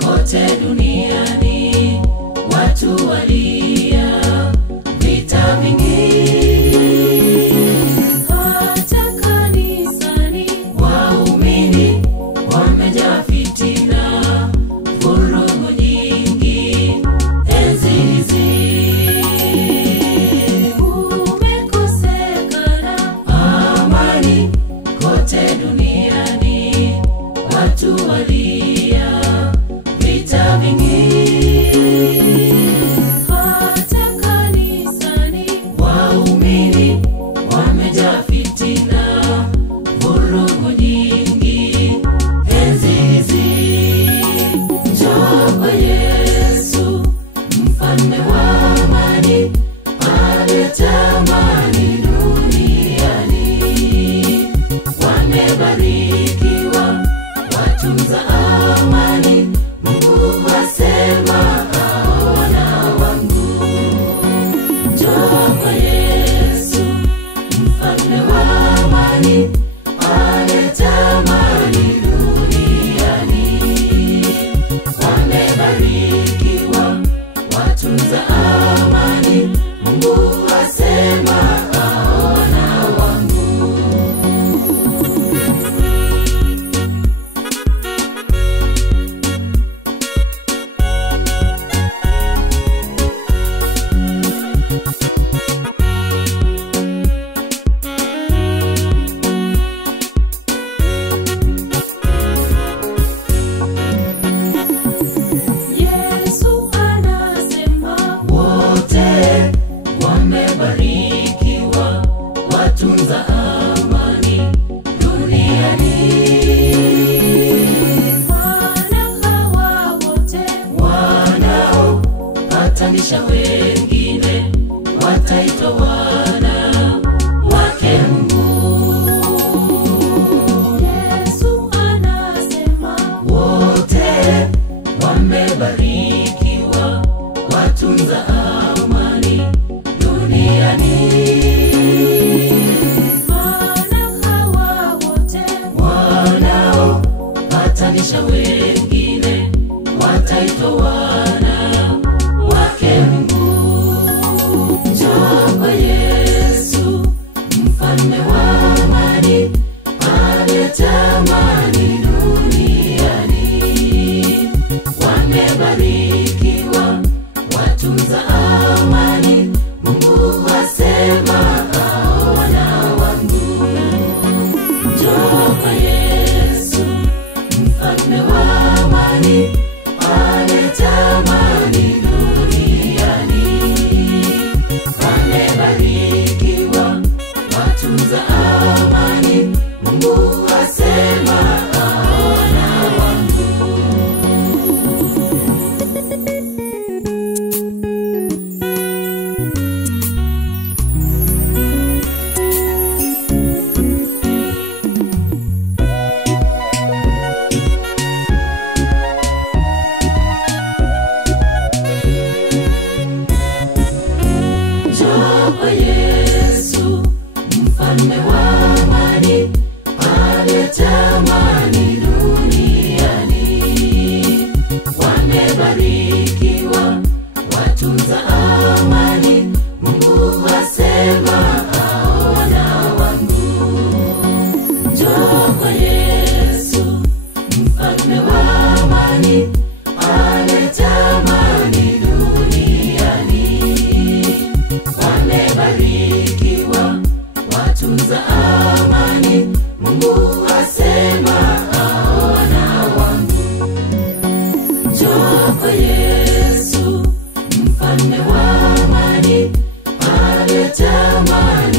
Kote duniani watu walia vita vingi, hata kanisani waumini wamejaa fitina, vurugu nyingi enzi hizi. Kumekosekana amani kote duniani, watu walia vita vingi, hata kanisani waumini wamejaa fitina, vurugu nyingi enzi hizi. Njoo kwa Yesu mfalme wa amani, alete amani duniani. Wamebarikiwa watunza amani, Mungu asema wana wangu. Njoo kwa Yesu mfalme wa amani, alete amani duniani. Wamebarikiwa watunza amani, Mungu asema wana wangu. Yesu anasema wote wamebarikiwa watunza amani duniani. Maana hawa wote wanaopatanisha wengine wataitwa wana wake Mungu. Yesu anasema wote wamebarikiwa watunza amani duniani. Maana hawa wote wanaopatanisha wengine wataitwa wana wake Mungu. Njoo kwa Yesu mfalme wa amani, alete amani duniani. Wamebarikiwa watunza amani, Mungu asema wana wangu. Njoo kwa Yesu mfalme wa amani, alete amani duniani. Wamebarikiwa watunza amani, Mungu asema wana wangu. Njoo kwa Yesu mfalme wa amani, alete amani duniani. Wamebarikiwa watunza amani, Mungu asema wana wangu. Njoo kwa Yesu mfalme wa amani, alete amani duniani. Wamebarikiwa watunza amani, Mungu asema wana wangu. Njoo kwa Yesu mfalme wa amani, alete amani